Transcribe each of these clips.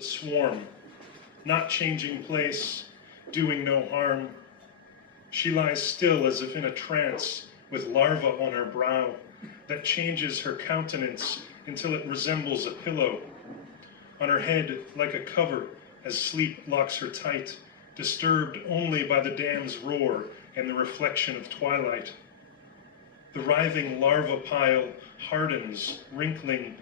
A swarm, not changing place, doing no harm. She lies still as if in a trance, with larva on her brow, that changes her countenance until it resembles a pillow. On her head, like a cover, as sleep locks her tight, disturbed only by the dam's roar and the reflection of twilight. The writhing larva pile hardens, wrinkling,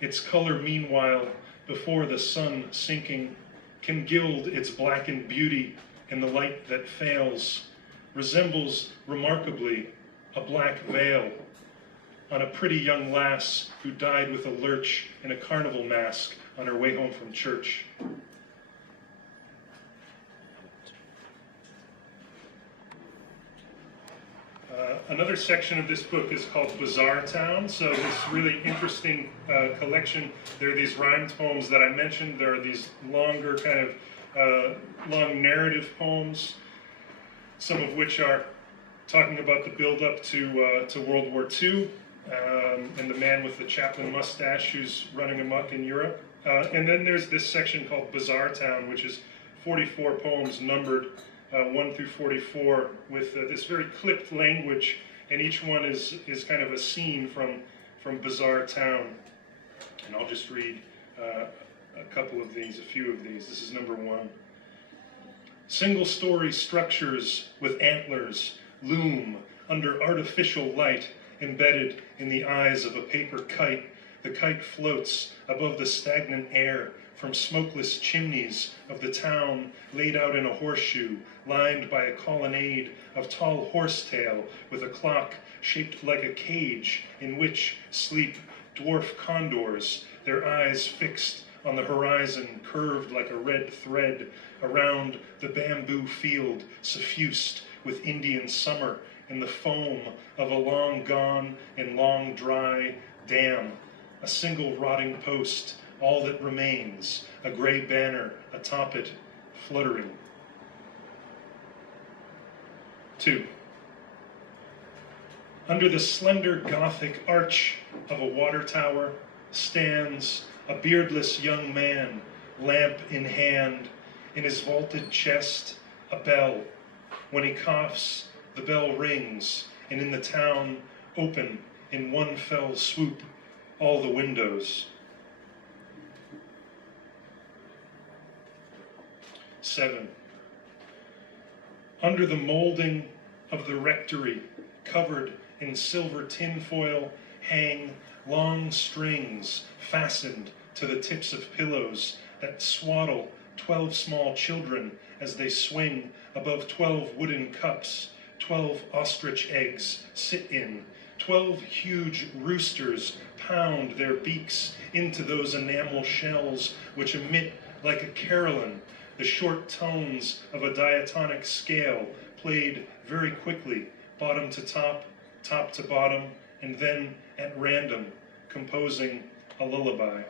its color meanwhile, before the sun sinking, can gild its blackened beauty in the light that fails, resembles remarkably a black veil on a pretty young lass who died with a lurch in a carnival mask on her way home from church. Another section of this book is called Bizarre Town. So this really interesting collection. There are these rhymed poems that I mentioned. There are these longer kind of long narrative poems, some of which are talking about the build-up to World War II and the man with the Chaplin mustache who's running amok in Europe. And then there's this section called Bizarre Town, which is 44 poems numbered 1 through 44 with this very clipped language, and each one is kind of a scene from Bizarre Town. And I'll just read a couple of these, a few of these. This is number 1. Single-story structures with antlers loom under artificial light embedded in the eyes of a paper kite. The kite floats above the stagnant air from smokeless chimneys of the town laid out in a horseshoe, lined by a colonnade of tall horsetail with a clock shaped like a cage in which sleep dwarf condors, their eyes fixed on the horizon, curved like a red thread around the bamboo field, suffused with Indian summer and the foam of a long gone and long dry dam. A single rotting post, all that remains, a gray banner atop it, fluttering. 2. Under the slender Gothic arch of a water tower stands a beardless young man, lamp in hand, in his vaulted chest, a bell. When he coughs, the bell rings, and in the town, open in one fell swoop, all the windows. 7. Under the molding of the rectory, covered in silver tinfoil, hang long strings fastened to the tips of pillows that swaddle 12 small children as they swing above 12 wooden cups. 12 ostrich eggs sit in. 12 huge roosters pound their beaks into those enamel shells which emit like a carillon the short tones of a diatonic scale played very quickly, bottom to top, top to bottom, and then at random, composing a lullaby.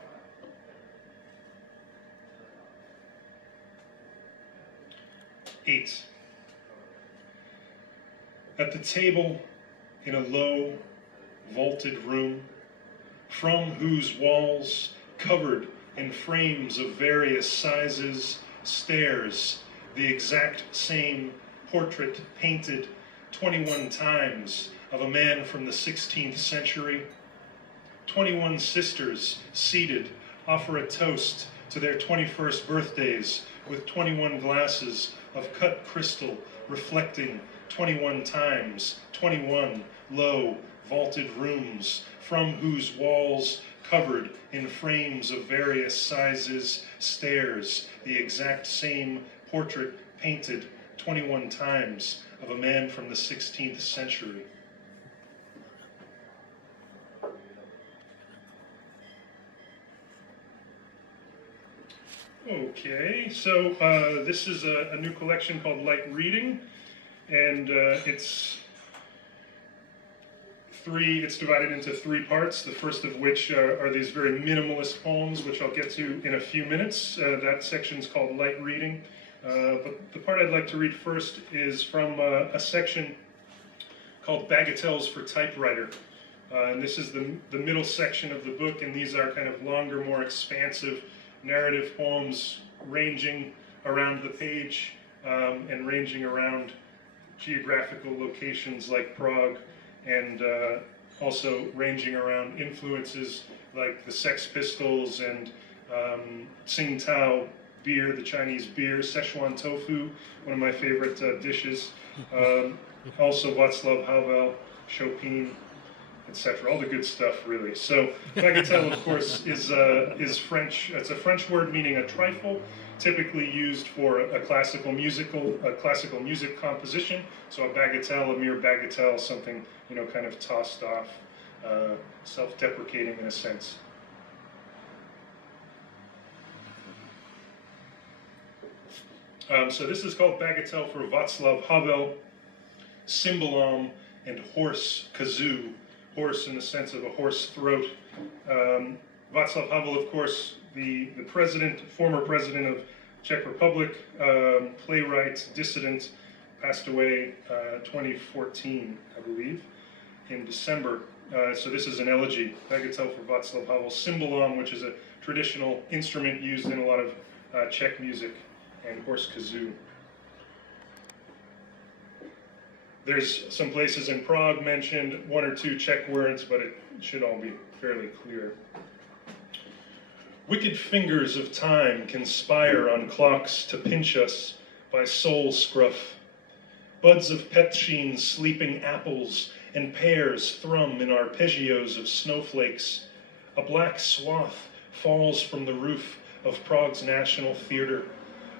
8. At the table in a low, vaulted room, from whose walls, covered in frames of various sizes, stares the exact same portrait painted 21 times of a man from the 16th century. 21 sisters seated offer a toast to their 21st birthdays with 21 glasses of cut crystal reflecting 21 times 21 low vaulted rooms, from whose walls, covered in frames of various sizes, stares the exact same portrait painted 21 times of a man from the 16th century. Okay, so this is a new collection called Light Reading, and it's divided into 3 parts, the first of which are these very minimalist poems, which I'll get to in a few minutes. That section's called Light Reading. But the part I'd like to read first is from a section called Bagatelles for Typewriter. And this is the middle section of the book, and these are kind of longer, more expansive narrative poems ranging around the page and ranging around geographical locations like Prague, and also ranging around influences like the Sex Pistols and Tsingtao beer, the Chinese beer, Szechuan tofu, one of my favorite dishes. Also Václav Havel, Chopin, etc. All the good stuff, really. So bagatelle, of course, is French. It's a French word meaning a trifle, typically used for a classical music composition. So a bagatelle, a mere bagatelle, something, you know, kind of tossed off, self-deprecating in a sense. So this is called bagatelle for Václav Havel, cymbalom, and horse kazoo. Horse in the sense of a horse throat. Václav Havel, of course, the former president of Czech Republic, playwright, dissident, passed away 2014, I believe, in December. So this is an elegy, bagatelle for Václav Havel. Cymbalom, which is a traditional instrument used in a lot of Czech music, and horse kazoo. There's some places in Prague mentioned, one or two Czech words, but it should all be fairly clear. Wicked fingers of time conspire on clocks to pinch us by soul scruff. Buds of Petschine sleeping apples and pears thrum in arpeggios of snowflakes. A black swath falls from the roof of Prague's National Theatre.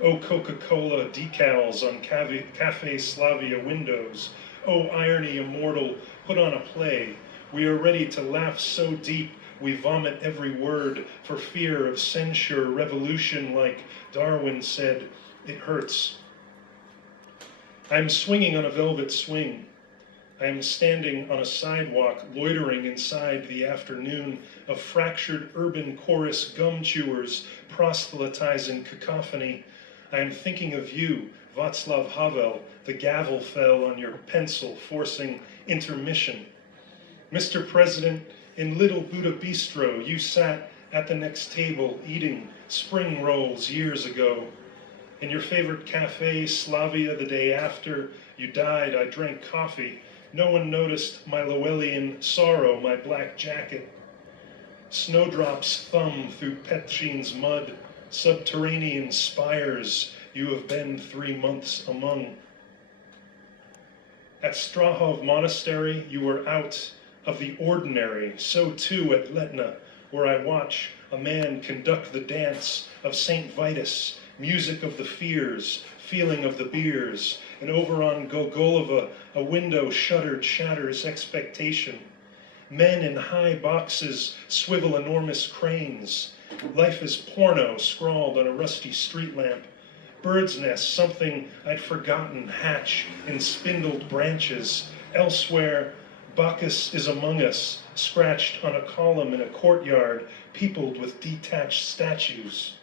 Oh, Coca-Cola decals on Cafe Slavia windows. Oh, irony immortal, put on a play. We are ready to laugh so deep we vomit every word for fear of censure, revolution, like Darwin said, it hurts. I am swinging on a velvet swing. I am standing on a sidewalk, loitering inside the afternoon of fractured urban chorus gum chewers proselytizing cacophony. I am thinking of you, Václav Havel. The gavel fell on your pencil, forcing intermission. Mr. President, in Little Buddha Bistro, you sat at the next table eating spring rolls years ago. In your favorite cafe, Slavia, the day after you died, I drank coffee. No one noticed my Llewellian sorrow, my black jacket. Snowdrops thumb through Petchine's mud, subterranean spires you have been 3 months among. At Strahov Monastery, you were out of the ordinary, so too at Letna, where I watch a man conduct the dance of St. Vitus, music of the fears, feeling of the beers, and over on Gogolova, a window shuttered shatters expectation. Men in high boxes swivel enormous cranes. Life is porno scrawled on a rusty street lamp. Bird's nests, something I'd forgotten, hatch in spindled branches. Elsewhere, Bacchus is among us, scratched on a column in a courtyard, peopled with detached statues.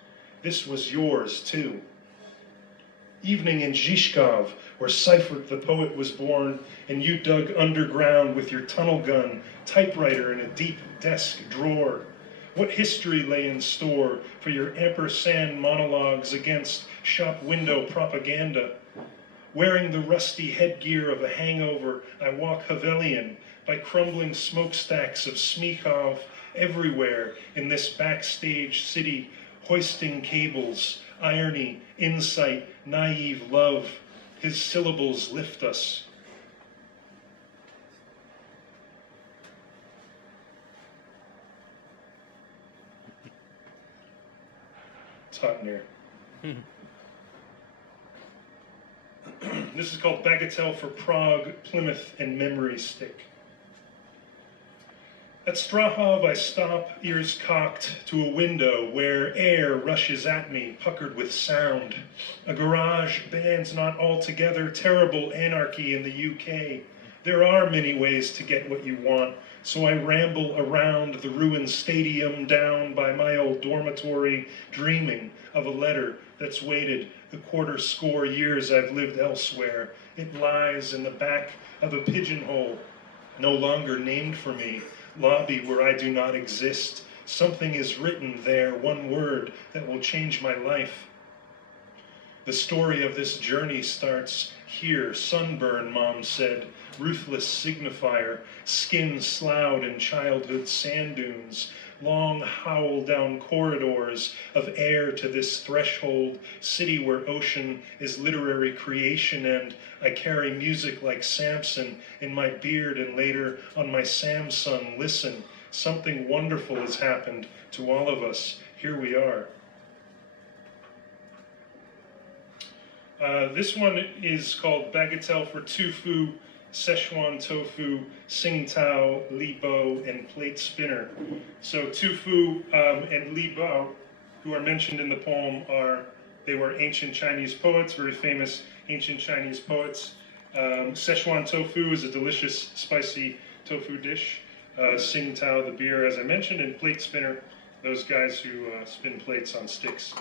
This was yours, too. Evening in Zhishkov, where Seifert the poet was born, and you dug underground with your tunnel gun, typewriter in a deep desk drawer. What history lay in store for your ampersand monologues against shop window propaganda? Wearing the rusty headgear of a hangover, I walk Havelian by crumbling smokestacks of Smekhov everywhere in this backstage city, hoisting cables, irony, insight, naive love. His syllables lift us. It's hot in here. This is called Bagatelle for Prague, Plymouth, and Memory Stick. At Strahov, I stop, ears cocked, to a window where air rushes at me, puckered with sound. A garage, bands not all together, terrible anarchy in the UK. There are many ways to get what you want, so I ramble around the ruined stadium down by my old dormitory, dreaming of a letter that's waited the 250 years I've lived elsewhere. It lies in the back of a pigeonhole, no longer named for me, lobby where I do not exist, Something is written there, one word that will change my life. The story of this journey starts here. Sunburn, Mom said, ruthless signifier, skin sloughed in childhood sand dunes, long howl down corridors of air to this threshold, city where ocean is literary creation, and I carry music like Samson in my beard and later on my Samsung. Listen, something wonderful has happened to all of us. Here we are. This one is called Bagatelle for Tofu, Szechuan Tofu, Tsingtao, Li Bo, and Plate Spinner. So Tofu and Li Bo, who are mentioned in the poem, they were ancient Chinese poets, very famous ancient Chinese poets. Szechuan Tofu is a delicious, spicy tofu dish. Tsingtao, the beer, as I mentioned, and Plate Spinner, those guys who spin plates on sticks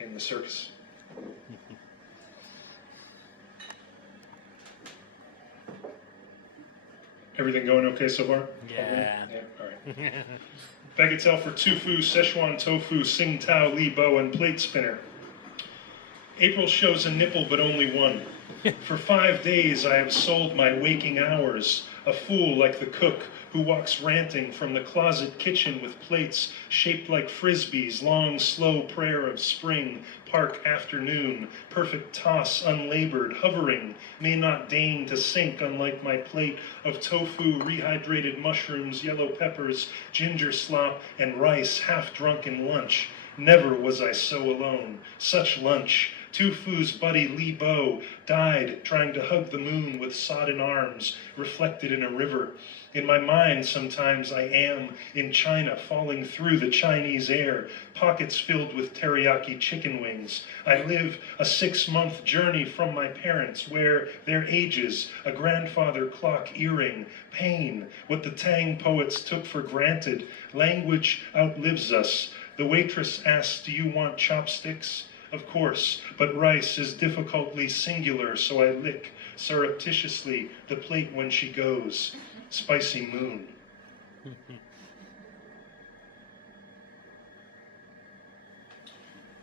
in the circus. Everything going okay so far? Yeah. All right. Bagatelle for Tofu, Szechuan Tofu, Tsingtao, Li Bo, and Plate Spinner. April shows a nipple, but only one. For 5 days I have sold my waking hours, a fool like the cook who walks ranting from the closet kitchen with plates shaped like frisbees, long, slow prayer of spring, park afternoon, perfect toss unlabored, hovering, may not deign to sink, unlike my plate of tofu, rehydrated mushrooms, yellow peppers, ginger slop, and rice, half-drunken lunch. Never was I so alone. Such lunch. Tofu's buddy Li Bo died trying to hug the moon with sodden arms, reflected in a river. In my mind, sometimes I am in China, falling through the Chinese air, pockets filled with teriyaki chicken wings. I live a 6-month journey from my parents, where their ages, a grandfather clock earring, pain, what the Tang poets took for granted. Language outlives us. The waitress asks, "Do you want chopsticks?" Of course, but rice is difficultly singular, so I lick surreptitiously the plate when she goes. Spicy moon.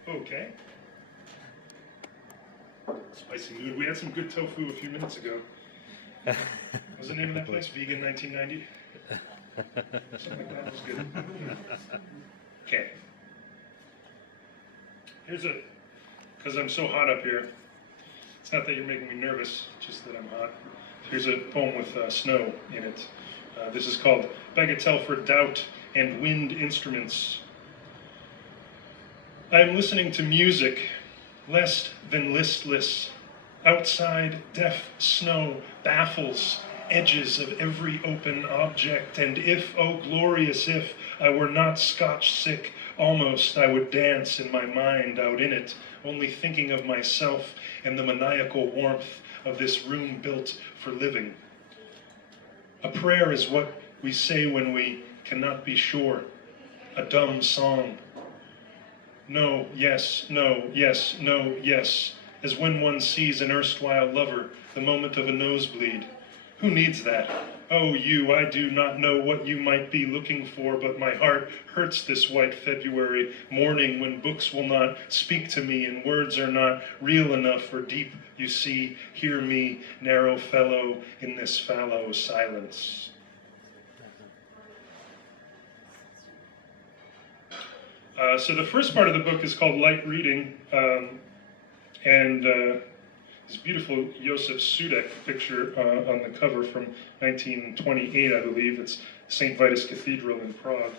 Okay. Spicy moon. We had some good tofu a few minutes ago. What was the name of that place? Vegan 1990? Something like that was good. Okay. Here's because I'm so hot up here, it's not that you're making me nervous, just that I'm hot. Here's a poem with snow in it. This is called Bagatelle for Doubt and Wind Instruments. I am listening to music, less than listless. Outside, deaf snow baffles edges of every open object, and if, oh glorious if, I were not Scotch sick, almost I would dance in my mind out in it, only thinking of myself and the maniacal warmth of this room built for living. A prayer is what we say when we cannot be sure, a dumb song. No, yes, no, yes, no, yes, as when one sees an erstwhile lover, the moment of a nosebleed. Who needs that? Oh, you, I do not know what you might be looking for, but my heart hurts this white February morning when books will not speak to me and words are not real enough for deep, you see, hear me, narrow fellow, in this fallow silence. So the first part of the book is called Light Reading, and this beautiful Josef Sudek picture on the cover from 1928, I believe. It's St. Vitus Cathedral in Prague.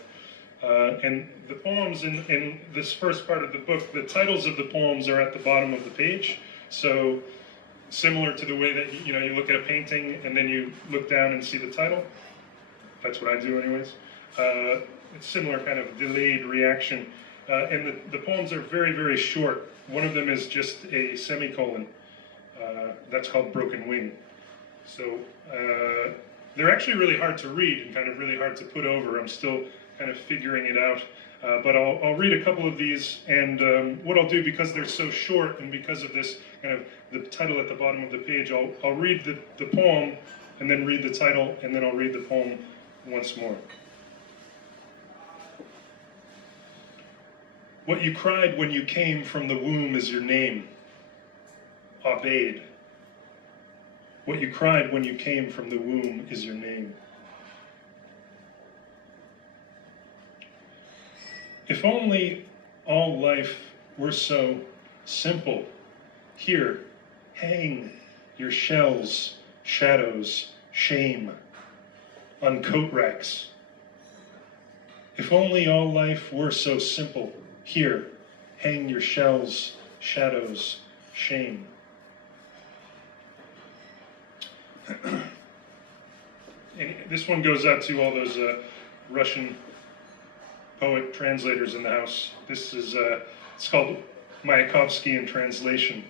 And the poems in this first part of the book, the titles of the poems are at the bottom of the page. So similar to the way that you look at a painting and then you look down and see the title. That's what I do anyways. It's similar kind of delayed reaction. And the poems are very, very short. One of them is just a semicolon. That's called Broken Wing. So they're actually really hard to read and kind of really hard to put over. I'm still kind of figuring it out. But I'll read a couple of these, and what I'll do, because they're so short and because of this kind of the title at the bottom of the page, I'll read the poem and then read the title, and then I'll read the poem once more. What you cried when you came from the womb is your name, Obeyed. What you cried when you came from the womb is your name. If only all life were so simple. Here, hang your shells, shadows, shame on coat racks. If only all life were so simple. Here, hang your shells, shadows, shame. And this one goes out to all those Russian poet translators in the house. This is, it's called Mayakovsky in Translation.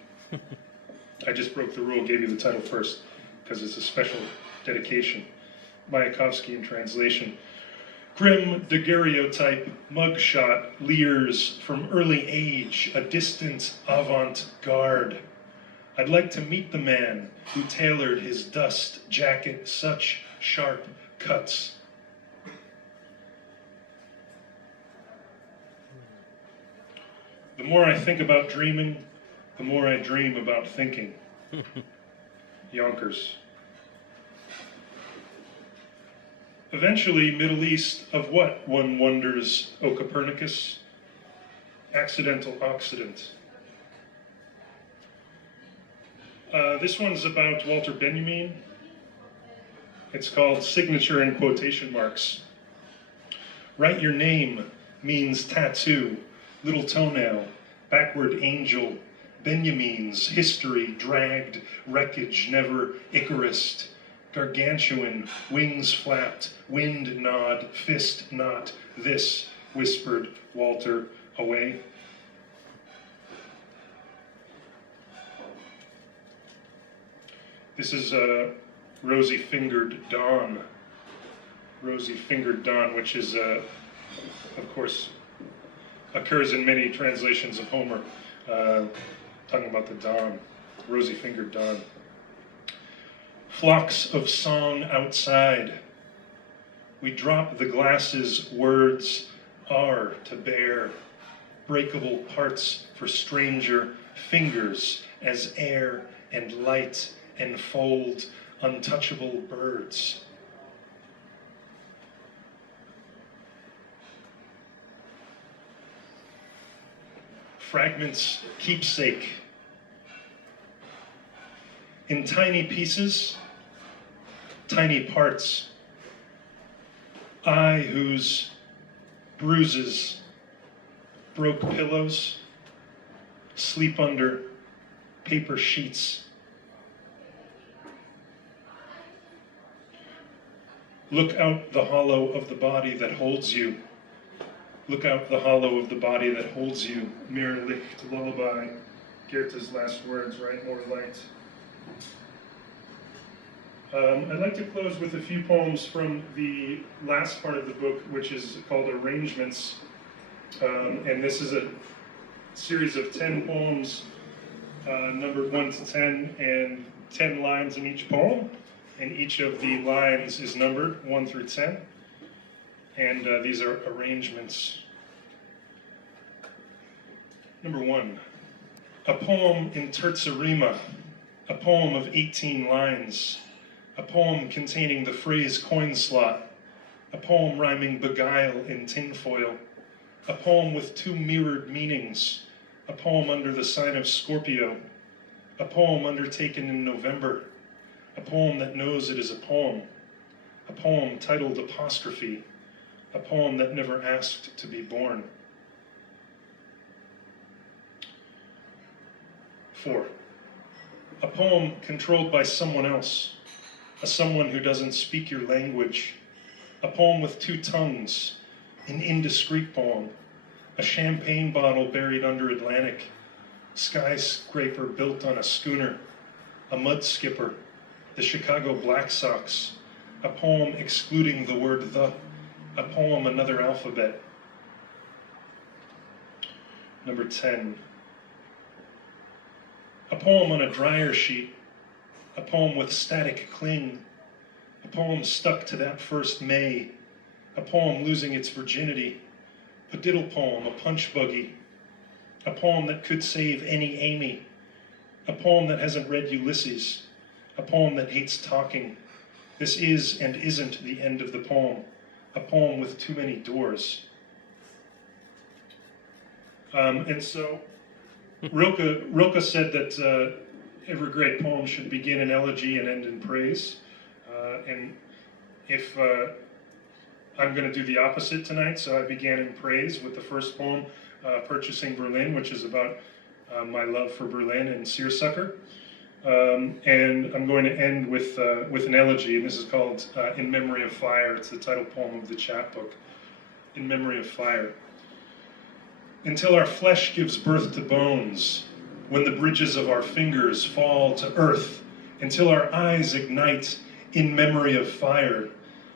I just broke the rule, gave you the title first, because it's a special dedication. Mayakovsky in Translation. Grim daguerreotype mugshot leers from early age, a distant avant-garde. I'd like to meet the man who tailored his dust jacket such sharp cuts. The more I think about dreaming, the more I dream about thinking. Yonkers. Eventually, Middle East of what, one wonders, O Copernicus? Accidental Occident. This one's about Walter Benjamin. It's called Signature in Quotation Marks. Write your name means tattoo, little toenail, backward angel, Benjamin's history, dragged, wreckage, never Icarus, gargantuan, wings flapped, wind nod, fist not, this, whispered Walter away. This is Rosy-Fingered Dawn. Rosy-Fingered Dawn, which is, of course, occurs in many translations of Homer, talking about the dawn, rosy-fingered dawn. Flocks of song outside. We drop the glasses, words are to bear. Breakable parts for stranger fingers as air and light enfold untouchable birds. Fragments keepsake. In tiny pieces, tiny parts. I whose bruises broke pillows, sleep under paper sheets. Look out the hollow of the body that holds you. Look out the hollow of the body that holds you. Mirror licht lullaby. Goethe's last words, right? More light. I'd like to close with a few poems from the last part of the book, which is called Arrangements. And this is a series of 10 poems, numbered 1 to 10, and 10 lines in each poem. And each of the lines is numbered 1 through 10. And these are arrangements. Number 1, a poem in terza rima, a poem of 18 lines, a poem containing the phrase coin slot, a poem rhyming beguile in tinfoil, a poem with 2 mirrored meanings, a poem under the sign of Scorpio, a poem undertaken in November, a poem that knows it is a poem titled Apostrophe, a poem that never asked to be born. 4, a poem controlled by someone else, a someone who doesn't speak your language, a poem with 2 tongues, an indiscreet poem, a champagne bottle buried under Atlantic, skyscraper built on a schooner, a mud skipper, the Chicago Black Sox, a poem excluding the word the, a poem another alphabet. Number 10, a poem on a dryer sheet, a poem with static cling, a poem stuck to that first May, a poem losing its virginity, a diddle poem, a punch buggy, a poem that could save any Amy, a poem that hasn't read Ulysses, a poem that hates talking. This is and isn't the end of the poem, a poem with too many doors. And so Rilke said that every great poem should begin in elegy and end in praise. And if I'm going to do the opposite tonight, so I began in praise with the first poem, Purchasing Berlin, which is about my love for Berlin and seersucker. And I'm going to end with an elegy, and this is called In Memory of Fire. It's the title poem of the chapbook, In Memory of Fire. Until our flesh gives birth to bones, when the bridges of our fingers fall to earth, until our eyes ignite in memory of fire,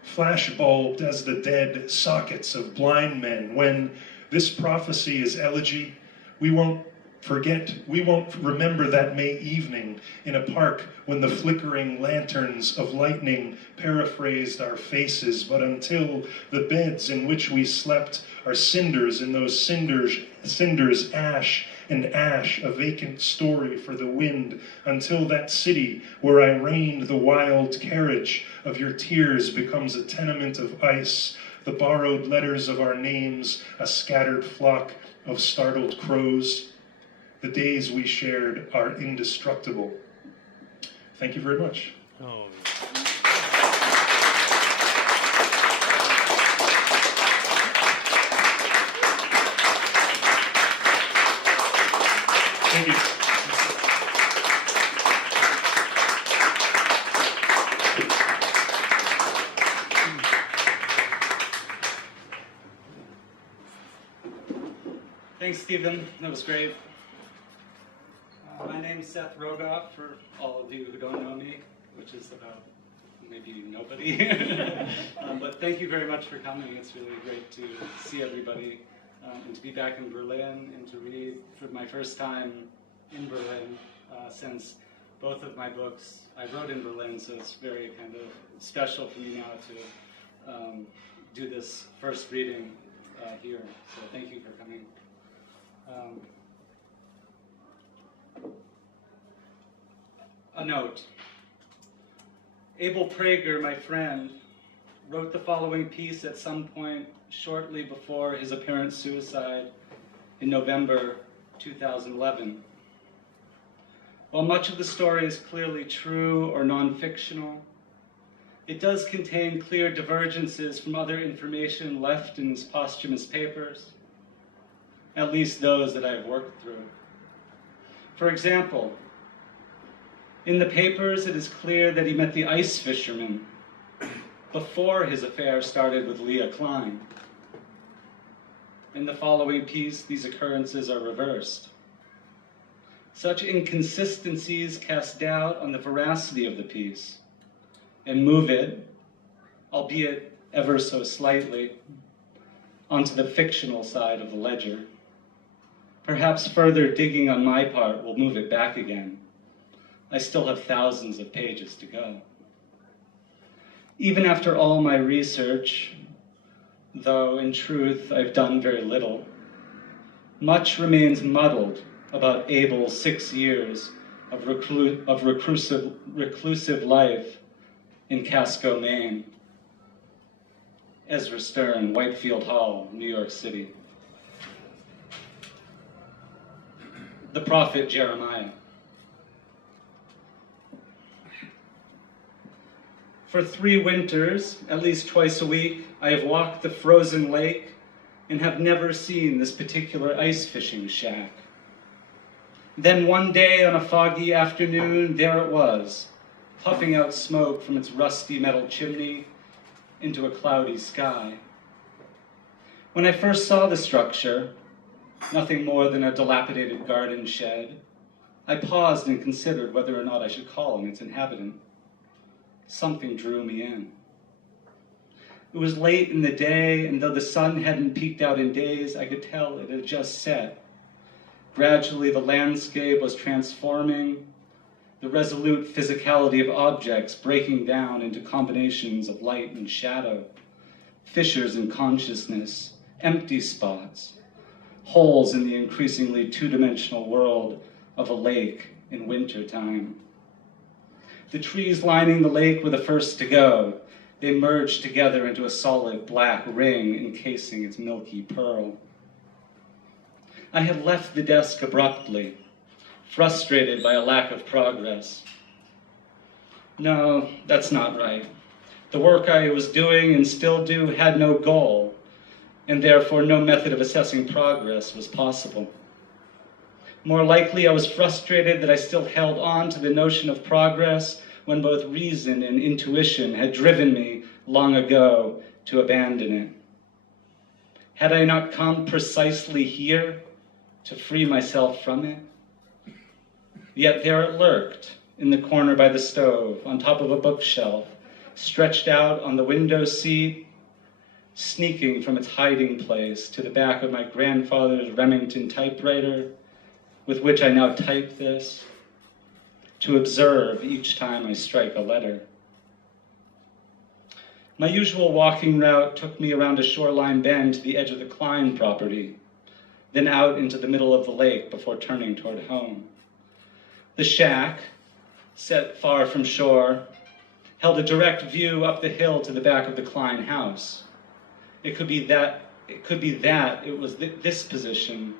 flash-bulbed as the dead sockets of blind men, when this prophecy is elegy, we won't remember that May evening in a park when the flickering lanterns of lightning paraphrased our faces, but until the beds in which we slept are cinders, and those cinders ash, and ash, a vacant story for the wind, until that city where I reigned the wild carriage of your tears becomes a tenement of ice, the borrowed letters of our names, a scattered flock of startled crows. The days we shared are indestructible. Thank you very much. Oh. Thank you. Thanks, Stephen. That was great. My name's Seth Rogoff, for all of you who don't know me, which is about maybe nobody. But thank you very much for coming. It's really great to see everybody and to be back in Berlin and to read for my first time in Berlin since both of my books I wrote in Berlin, so it's very kind of special for me now to do this first reading here. So thank you for coming. A note. Abel Prager, my friend, wrote the following piece at some point shortly before his apparent suicide in November 2011. While much of the story is clearly true or non-fictional, it does contain clear divergences from other information left in his posthumous papers, at least those that I've worked through. For example, in the papers, it is clear that he met the ice fisherman before his affair started with Leah Klein. In the following piece, these occurrences are reversed. Such inconsistencies cast doubt on the veracity of the piece and move it, albeit ever so slightly, onto the fictional side of the ledger. Perhaps further digging on my part will move it back again. I still have thousands of pages to go. Even after all my research, though in truth I've done very little, much remains muddled about Abel's 6 years of reclusive life in Casco, Maine. Ezra Stern, Whitefield Hall, New York City. The prophet Jeremiah. For 3 winters, at least twice a week, I have walked the frozen lake and have never seen this particular ice fishing shack. Then one day on a foggy afternoon, there it was, puffing out smoke from its rusty metal chimney into a cloudy sky. When I first saw the structure, nothing more than a dilapidated garden shed, I paused and considered whether or not I should call on its inhabitant. Something drew me in. It was late in the day, and though the sun hadn't peeked out in days, I could tell it had just set. Gradually, the landscape was transforming, the resolute physicality of objects breaking down into combinations of light and shadow, fissures in consciousness, empty spots, holes in the increasingly two-dimensional world of a lake in wintertime. The trees lining the lake were the first to go. They merged together into a solid black ring encasing its milky pearl. I had left the desk abruptly, frustrated by a lack of progress. No, that's not right. The work I was doing and still do had no goal, and therefore no method of assessing progress was possible. More likely, I was frustrated that I still held on to the notion of progress when both reason and intuition had driven me long ago to abandon it. Had I not come precisely here to free myself from it? Yet there it lurked, in the corner by the stove, on top of a bookshelf, stretched out on the window seat, sneaking from its hiding place to the back of my grandfather's Remington typewriter, with which I now type this, to observe each time I strike a letter. My usual walking route took me around a shoreline bend to the edge of the Klein property, then out into the middle of the lake before turning toward home. The shack, set far from shore, held a direct view up the hill to the back of the Klein house. It could be that it was this position,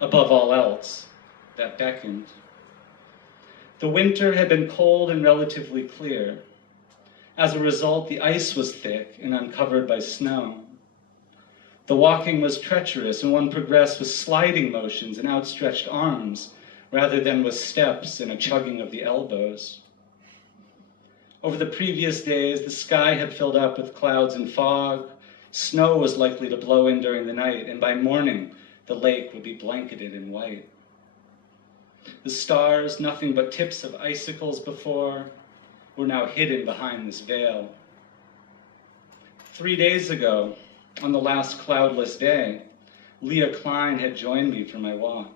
above all else, that beckoned. The winter had been cold and relatively clear. As a result, the ice was thick and uncovered by snow. The walking was treacherous, and one progressed with sliding motions and outstretched arms, rather than with steps and a chugging of the elbows. Over the previous days, the sky had filled up with clouds and fog. Snow was likely to blow in during the night, and by morning, the lake would be blanketed in white. The stars, nothing but tips of icicles before, were now hidden behind this veil. 3 days ago, on the last cloudless day, Leah Klein had joined me for my walk.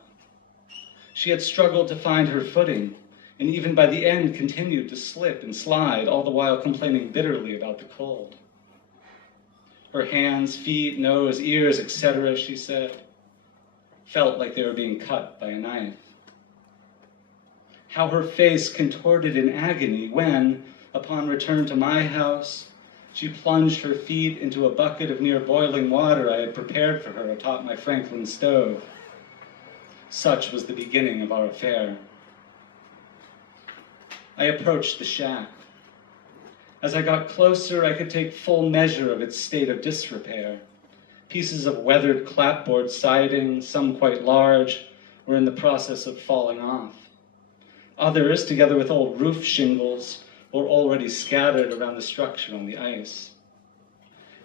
She had struggled to find her footing, and even by the end continued to slip and slide, all the while complaining bitterly about the cold. Her hands, feet, nose, ears, etc., she said, felt like they were being cut by a knife. How her face contorted in agony when, upon return to my house, she plunged her feet into a bucket of near boiling water I had prepared for her atop my Franklin stove. Such was the beginning of our affair. I approached the shack. As I got closer, I could take full measure of its state of disrepair. Pieces of weathered clapboard siding, some quite large, were in the process of falling off. Others, together with old roof shingles, were already scattered around the structure on the ice.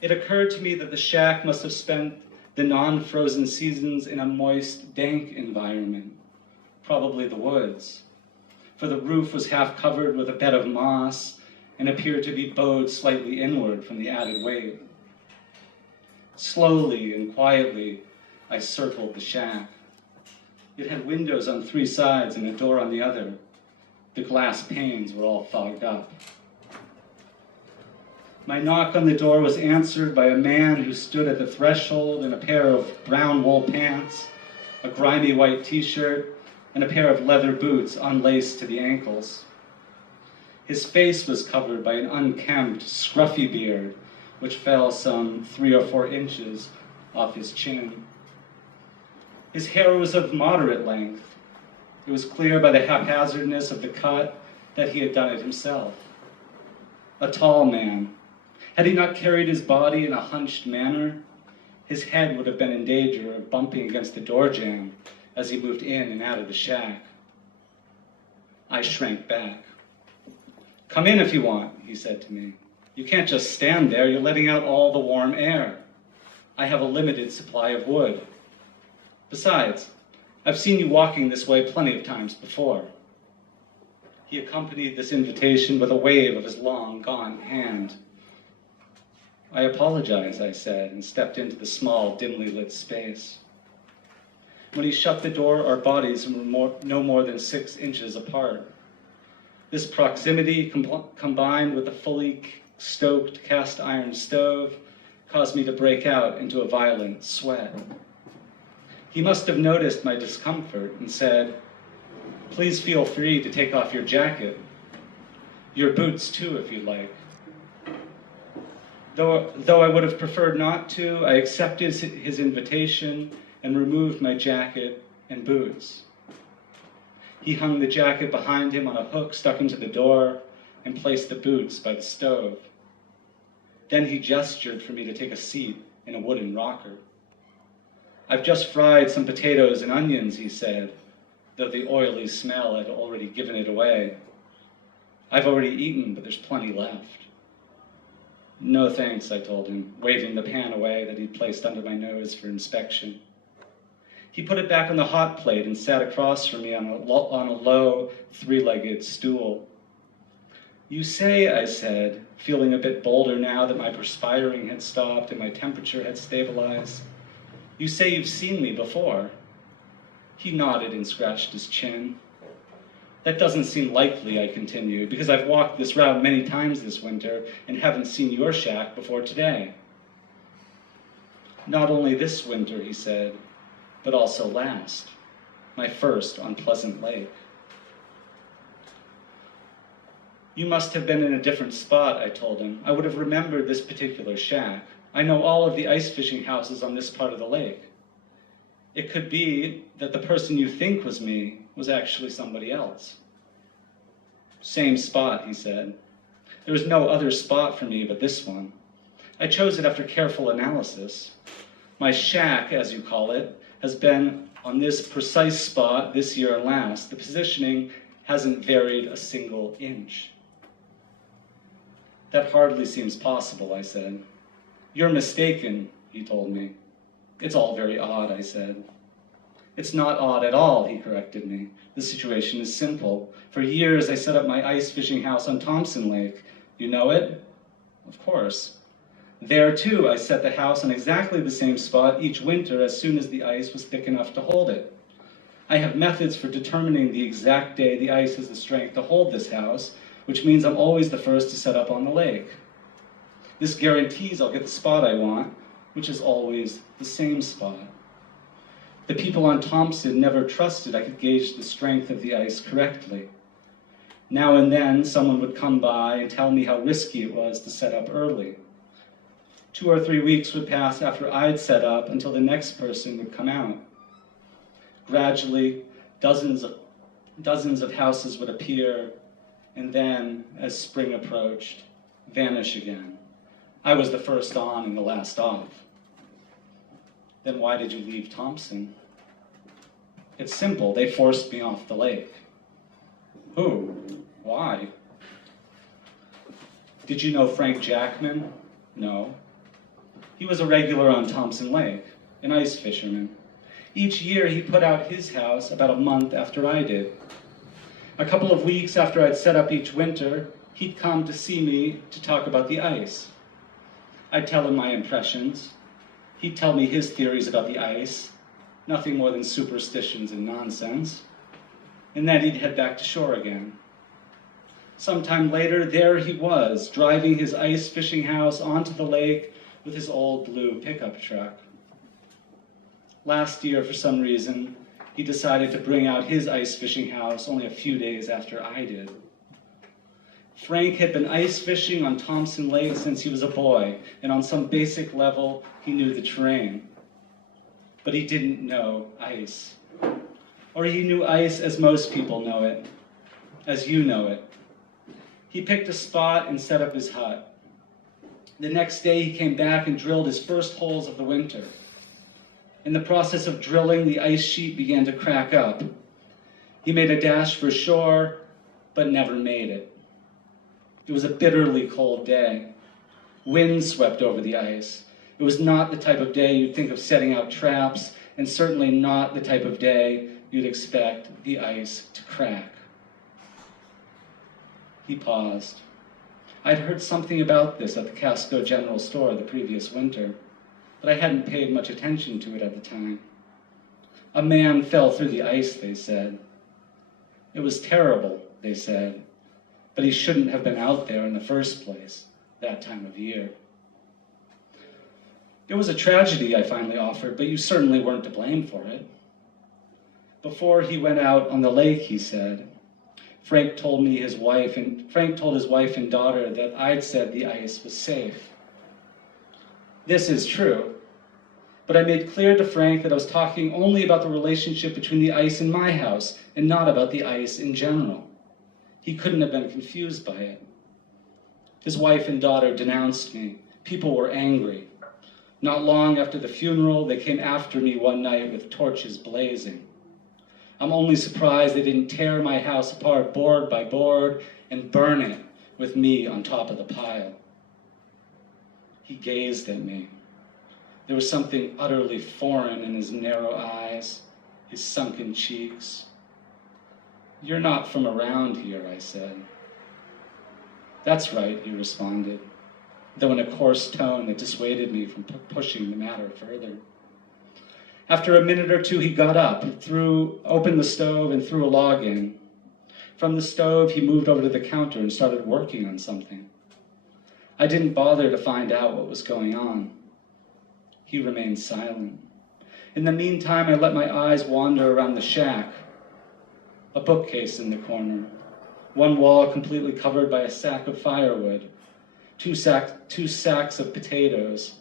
It occurred to me that the shack must have spent the non-frozen seasons in a moist, dank environment, probably the woods, for the roof was half covered with a bed of moss and appeared to be bowed slightly inward from the added weight. Slowly and quietly, I circled the shack. It had windows on 3 sides and a door on the other. The glass panes were all fogged up. My knock on the door was answered by a man who stood at the threshold in a pair of brown wool pants, a grimy white t-shirt, and a pair of leather boots unlaced to the ankles. His face was covered by an unkempt, scruffy beard, which fell some 3 or 4 inches off his chin. His hair was of moderate length. It was clear by the haphazardness of the cut that he had done it himself. A tall man. Had he not carried his body in a hunched manner, his head would have been in danger of bumping against the door jamb as he moved in and out of the shack. I shrank back. "Come in if you want," he said to me. "You can't just stand there. You're letting out all the warm air. I have a limited supply of wood. Besides, I've seen you walking this way plenty of times before." He accompanied this invitation with a wave of his long, gaunt hand. "I apologize," I said, and stepped into the small, dimly lit space. When he shut the door, our bodies were no more than 6 inches apart. This proximity, combined with the fully stoked cast iron stove, caused me to break out into a violent sweat. He must have noticed my discomfort and said, "Please feel free to take off your jacket. Your boots too, if you like." Though I would have preferred not to, I accepted his invitation and removed my jacket and boots. He hung the jacket behind him on a hook stuck into the door and placed the boots by the stove. Then he gestured for me to take a seat in a wooden rocker. "I've just fried some potatoes and onions," he said, though the oily smell had already given it away. "I've already eaten, but there's plenty left." "No thanks," I told him, waving the pan away that he'd placed under my nose for inspection. He put it back on the hot plate and sat across from me on a low, three-legged stool. "You say," I said, feeling a bit bolder now that my perspiring had stopped and my temperature had stabilized, "you say you've seen me before." He nodded and scratched his chin. "That doesn't seem likely," I continued, "because I've walked this route many times this winter and haven't seen your shack before today." "Not only this winter," he said, "but also last, my first on Pleasant Lake." "You must have been in a different spot," I told him. "I would have remembered this particular shack. I know all of the ice fishing houses on this part of the lake. It could be that the person you think was me was actually somebody else." "Same spot," he said. "There was no other spot for me but this one. I chose it after careful analysis. My shack, as you call it, has been on this precise spot this year and last. The positioning hasn't varied a single inch." "That hardly seems possible," I said. "You're mistaken," he told me. "It's all very odd," I said. "It's not odd at all," he corrected me. "The situation is simple. For years I set up my ice fishing house on Thompson Lake. You know it?" "Of course." "There too I set the house on exactly the same spot each winter as soon as the ice was thick enough to hold it. I have methods for determining the exact day the ice has the strength to hold this house, which means I'm always the first to set up on the lake. This guarantees I'll get the spot I want, which is always the same spot. The people on Thompson never trusted I could gauge the strength of the ice correctly. Now and then someone would come by and tell me how risky it was to set up early. 2 or 3 weeks would pass after I'd set up until the next person would come out. Gradually, dozens of houses would appear, and then, as spring approached, vanish again. I was the first on and the last off." "Then why did you leave Thompson?" "It's simple. They forced me off the lake." "Who? Why?" "Did you know Frank Jackman?" "No." "He was a regular on Thompson Lake, an ice fisherman. Each year he put out his house about a month after I did. A couple of weeks after I'd set up each winter, he'd come to see me to talk about the ice. I'd tell him my impressions. He'd tell me his theories about the ice, nothing more than superstitions and nonsense. And then he'd head back to shore again. Sometime later, there he was, driving his ice fishing house onto the lake with his old blue pickup truck. Last year, for some reason, he decided to bring out his ice fishing house only a few days after I did. Frank had been ice fishing on Thompson Lake since he was a boy, and on some basic level, he knew the terrain. But he didn't know ice. Or he knew ice as most people know it, as you know it. He picked a spot and set up his hut. The next day, he came back and drilled his first holes of the winter. In the process of drilling, the ice sheet began to crack up. He made a dash for shore, but never made it. It was a bitterly cold day. Wind swept over the ice. It was not the type of day you'd think of setting out traps, and certainly not the type of day you'd expect the ice to crack. He paused. I'd heard something about this at the Casco General Store the previous winter, but I hadn't paid much attention to it at the time. A man fell through the ice, they said. It was terrible, they said, but he shouldn't have been out there in the first place, that time of year. It was a tragedy, I finally offered, but you certainly weren't to blame for it. Before he went out on the lake, he said, Frank told his wife and daughter that I'd said the ice was safe. This is true, but I made clear to Frank that I was talking only about the relationship between the ice and my house and not about the ice in general. He couldn't have been confused by it. His wife and daughter denounced me. People were angry. Not long after the funeral, they came after me one night with torches blazing. I'm only surprised they didn't tear my house apart board by board and burn it with me on top of the pile. He gazed at me. There was something utterly foreign in his narrow eyes, his sunken cheeks. You're not from around here, I said. That's right, he responded, though in a coarse tone that dissuaded me from pushing the matter further. After a minute or two, he got up, opened the stove, and threw a log in. From the stove, he moved over to the counter and started working on something. I didn't bother to find out what was going on. He remained silent. In the meantime, I let my eyes wander around the shack. A bookcase in the corner, one wall completely covered by a sack of firewood, two sacks of potatoes,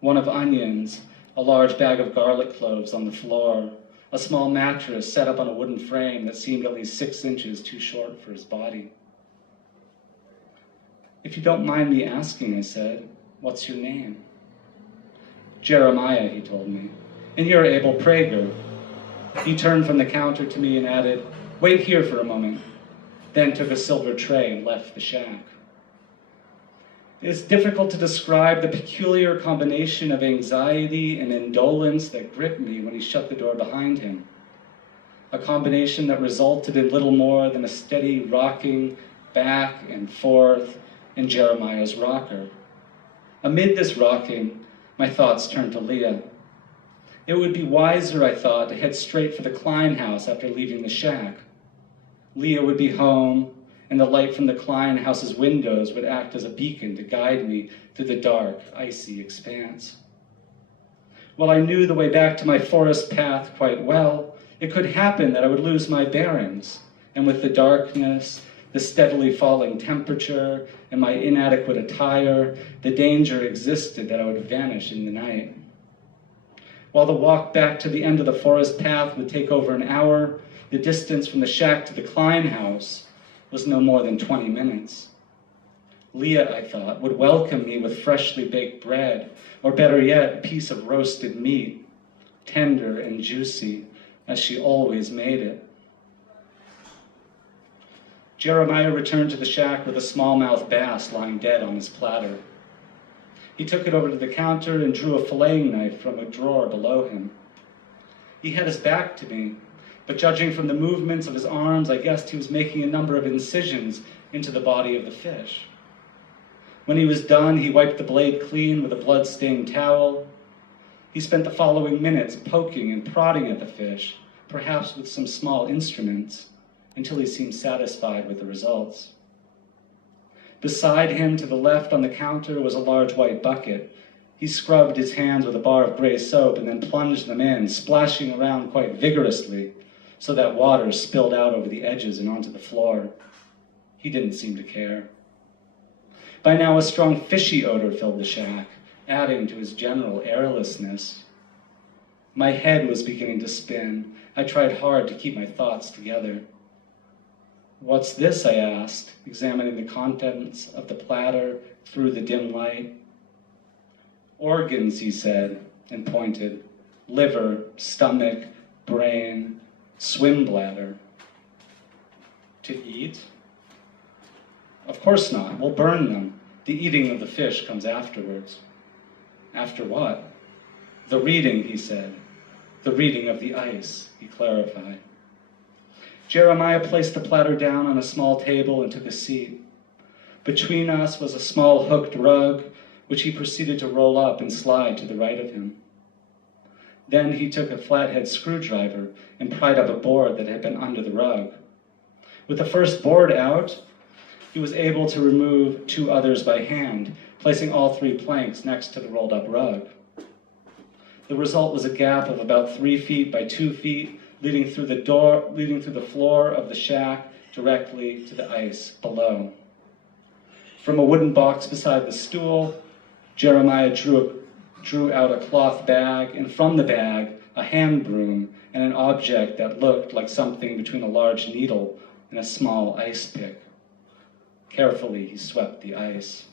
one of onions, a large bag of garlic cloves on the floor, a small mattress set up on a wooden frame that seemed at least 6 inches too short for his body. If you don't mind me asking, I said, what's your name? Jeremiah, he told me, and you're Abel Prager. He turned from the counter to me and added, wait here for a moment, then took a silver tray and left the shack. It is difficult to describe the peculiar combination of anxiety and indolence that gripped me when he shut the door behind him. A combination that resulted in little more than a steady rocking back and forth in Jeremiah's rocker. Amid this rocking, my thoughts turned to Leah. It would be wiser, I thought, to head straight for the Klein house after leaving the shack. Leah would be home, and the light from the Klein house's windows would act as a beacon to guide me through the dark, icy expanse. While I knew the way back to my forest path quite well, it could happen that I would lose my bearings, and with the darkness, the steadily falling temperature, and my inadequate attire, the danger existed that I would vanish in the night. While the walk back to the end of the forest path would take over an hour, the distance from the shack to the Klein house was no more than 20 minutes. Leah, I thought, would welcome me with freshly baked bread, or better yet, a piece of roasted meat, tender and juicy, as she always made it. Jeremiah returned to the shack with a smallmouth bass lying dead on his platter. He took it over to the counter and drew a filleting knife from a drawer below him. He had his back to me, but judging from the movements of his arms, I guessed he was making a number of incisions into the body of the fish. When he was done, he wiped the blade clean with a blood-stained towel. He spent the following minutes poking and prodding at the fish, perhaps with some small instruments, until he seemed satisfied with the results. Beside him, to the left on the counter, was a large white bucket. He scrubbed his hands with a bar of gray soap and then plunged them in, splashing around quite vigorously, so that water spilled out over the edges and onto the floor. He didn't seem to care. By now, a strong fishy odor filled the shack, adding to his general airlessness. My head was beginning to spin. I tried hard to keep my thoughts together. What's this? I asked, examining the contents of the platter through the dim light. Organs, he said, and pointed. Liver, stomach, brain, swim bladder. To eat? Of course not. We'll burn them. The eating of the fish comes afterwards. After what? The reading, he said. The reading of the ice, he clarified. Jeremiah placed the platter down on a small table and took a seat. Between us was a small hooked rug, which he proceeded to roll up and slide to the right of him. Then he took a flathead screwdriver and pried up a board that had been under the rug. With the first board out, he was able to remove 2 others by hand, placing all 3 planks next to the rolled up rug. The result was a gap of about 3 feet by 2 feet, leading through the floor of the shack directly to the ice below. From a wooden box beside the stool, Jeremiah drew out a cloth bag, and from the bag, a hand broom and an object that looked like something between a large needle and a small ice pick. Carefully, he swept the ice.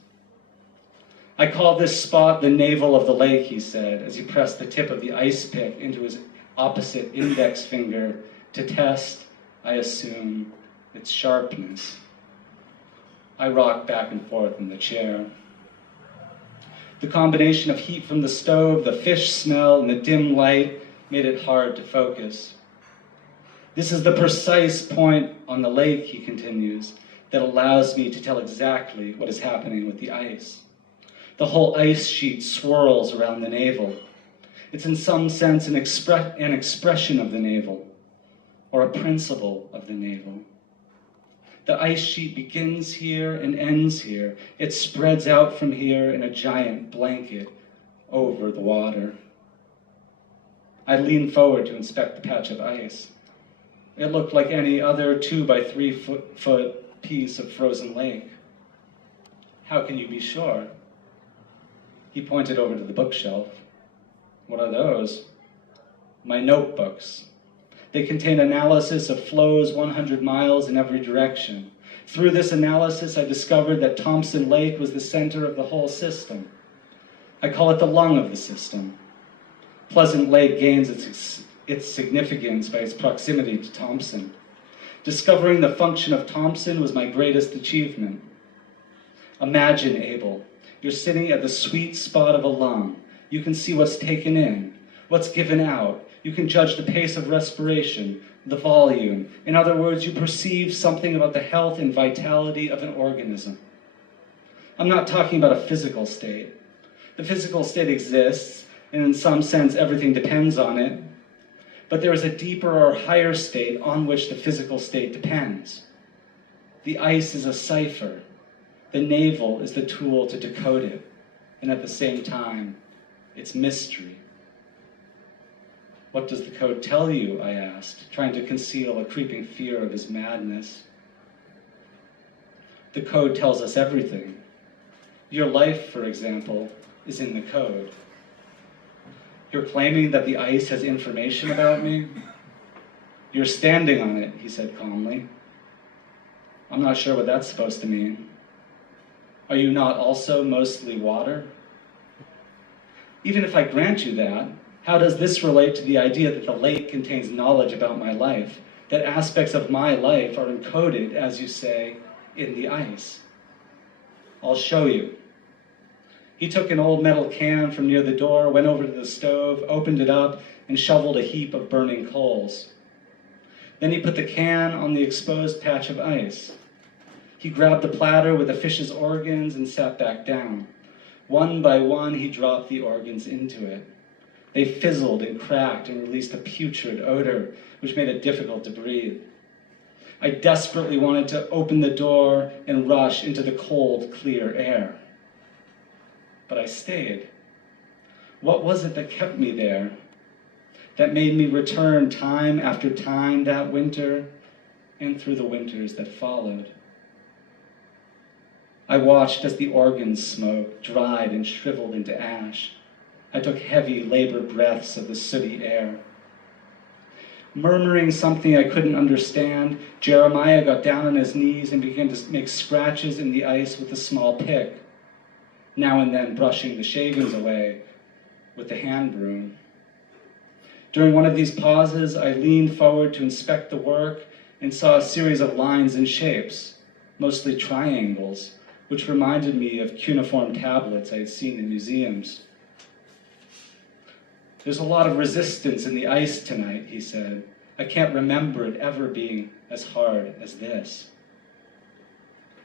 "I call this spot the navel of the lake," he said, as he pressed the tip of the ice pick into his opposite index finger to test, I assume, its sharpness. I rocked back and forth in the chair. The combination of heat from the stove, the fish smell, and the dim light made it hard to focus. "This is the precise point on the lake," he continues, "that allows me to tell exactly what is happening with the ice. The whole ice sheet swirls around the navel. It's in some sense an expression of the navel, or a principle of the navel. The ice sheet begins here and ends here. It spreads out from here in a giant blanket over the water." I leaned forward to inspect the patch of ice. It looked like any other 2 by 3 foot piece of frozen lake. "How can you be sure?" He pointed over to the bookshelf. "What are those?" "My notebooks. They contain analysis of flows 100 miles in every direction. Through this analysis, I discovered that Thompson Lake was the center of the whole system. I call it the lung of the system. Pleasant Lake gains its significance by its proximity to Thompson. Discovering the function of Thompson was my greatest achievement. Imagine, Abel, you're sitting at the sweet spot of a lung. You can see what's taken in, what's given out. You can judge the pace of respiration, the volume. In other words, you perceive something about the health and vitality of an organism. I'm not talking about a physical state. The physical state exists, and in some sense everything depends on it. But there is a deeper or higher state on which the physical state depends. The ice is a cipher. The navel is the tool to decode it, and at the same time, it's mystery. "What does the code tell you?" I asked, trying to conceal a creeping fear of his madness. "The code tells us everything. Your life, for example, is in the code." "You're claiming that the ice has information about me?" "You're standing on it," he said calmly. "I'm not sure what that's supposed to mean." "Are you not also mostly water?" "Even if I grant you that, how does this relate to the idea that the lake contains knowledge about my life, that aspects of my life are encoded, as you say, in the ice?" "I'll show you." He took an old metal can from near the door, went over to the stove, opened it up, and shoveled a heap of burning coals. Then he put the can on the exposed patch of ice. He grabbed the platter with the fish's organs and sat back down. One by one, he dropped the organs into it. They fizzled and cracked and released a putrid odor, which made it difficult to breathe. I desperately wanted to open the door and rush into the cold, clear air. But I stayed. What was it that kept me there? That made me return time after time that winter and through the winters that followed? I watched as the organ's smoke dried and shriveled into ash. I took heavy, labored breaths of the sooty air. Murmuring something I couldn't understand, Jeremiah got down on his knees and began to make scratches in the ice with a small pick, now and then brushing the shavings away with the hand broom. During one of these pauses, I leaned forward to inspect the work and saw a series of lines and shapes, mostly triangles, which reminded me of cuneiform tablets I had seen in museums. "There's a lot of resistance in the ice tonight," he said. "I can't remember it ever being as hard as this."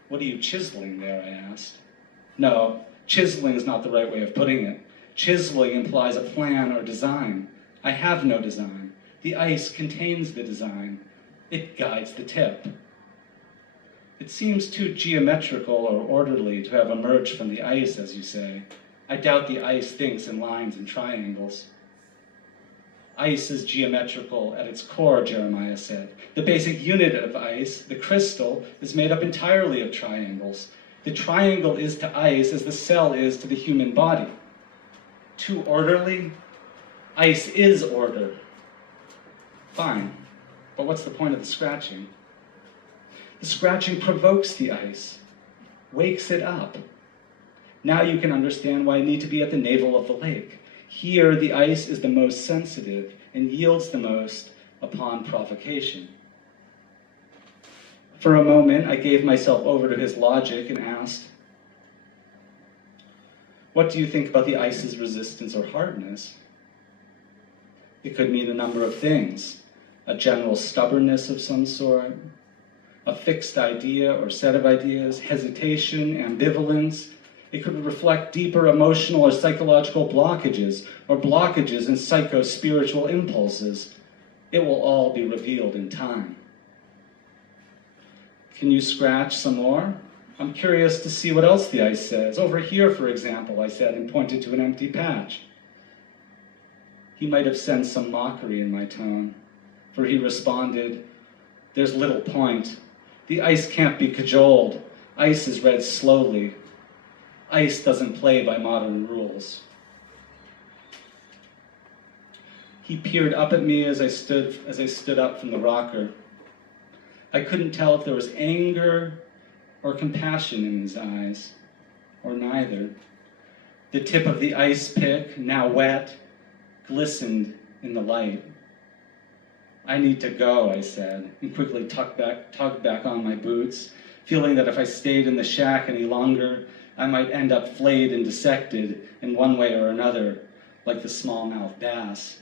"What are you chiseling there?" I asked. "No, chiseling is not the right way of putting it. Chiseling implies a plan or design. I have no design. The ice contains the design. It guides the tip." "It seems too geometrical or orderly to have emerged from the ice, as you say. I doubt the ice thinks in lines and triangles." Ice is geometrical at its core, Jeremiah said. The basic unit of ice, the crystal, is made up entirely of triangles. The triangle is to ice as the cell is to the human body. Too orderly? Ice is order. Fine, but what's the point of the scratching? The scratching provokes the ice, wakes it up. Now you can understand why I need to be at the navel of the lake. Here, the ice is the most sensitive and yields the most upon provocation. For a moment, I gave myself over to his logic and asked, what do you think about the ice's resistance or hardness? It could mean a number of things. A general stubbornness of some sort, a fixed idea or set of ideas, hesitation, ambivalence. It could reflect deeper emotional or psychological blockages, or blockages in psycho-spiritual impulses. It will all be revealed in time. Can you scratch some more? I'm curious to see what else the ice says. Over here, for example, I said, and pointed to an empty patch. He might have sensed some mockery in my tone, for he responded, there's little point. The ice can't be cajoled. Ice is read slowly. Ice doesn't play by modern rules. He peered up at me as I stood up from the rocker. I couldn't tell if there was anger or compassion in his eyes, or neither. The tip of the ice pick, now wet, glistened in the light. I need to go, I said, and quickly tugged back on my boots, feeling that if I stayed in the shack any longer, I might end up flayed and dissected in one way or another, like the smallmouth bass.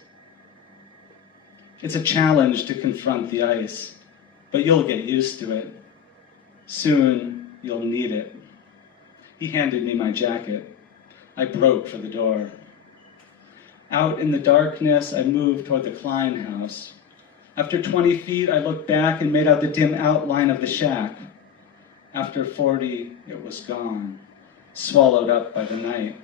It's a challenge to confront the ice, but you'll get used to it. Soon, you'll need it. He handed me my jacket. I broke for the door. Out in the darkness, I moved toward the Klein house. After 20 feet, I looked back and made out the dim outline of the shack. After 40, it was gone, swallowed up by the night.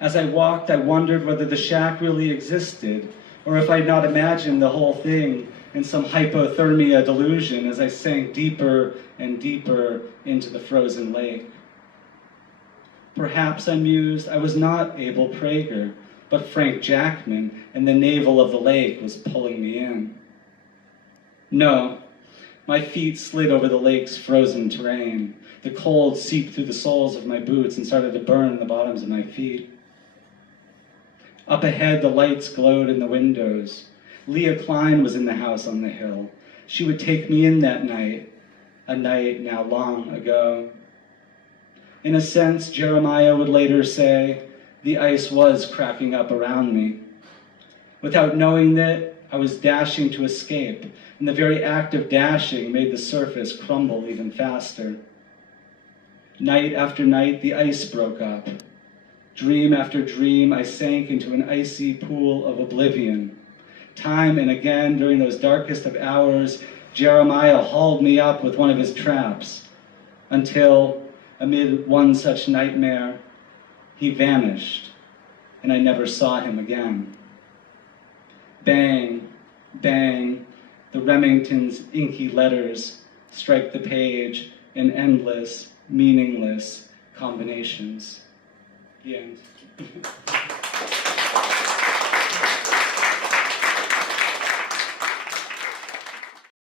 As I walked, I wondered whether the shack really existed, or if I'd not imagined the whole thing in some hypothermia delusion as I sank deeper and deeper into the frozen lake. Perhaps, I mused, I was not Abel Prager, but Frank Jackman, and the navel of the lake was pulling me in. No, my feet slid over the lake's frozen terrain. The cold seeped through the soles of my boots and started to burn the bottoms of my feet. Up ahead, the lights glowed in the windows. Leah Klein was in the house on the hill. She would take me in that night, a night now long ago. In a sense, Jeremiah would later say, the ice was cracking up around me. Without knowing that, I was dashing to escape, and the very act of dashing made the surface crumble even faster. Night after night, the ice broke up. Dream after dream, I sank into an icy pool of oblivion. Time and again, during those darkest of hours, Jeremiah hauled me up with one of his traps, until, amid one such nightmare, he vanished, and I never saw him again. Bang, bang, the Remington's inky letters strike the page in endless, meaningless combinations. The end.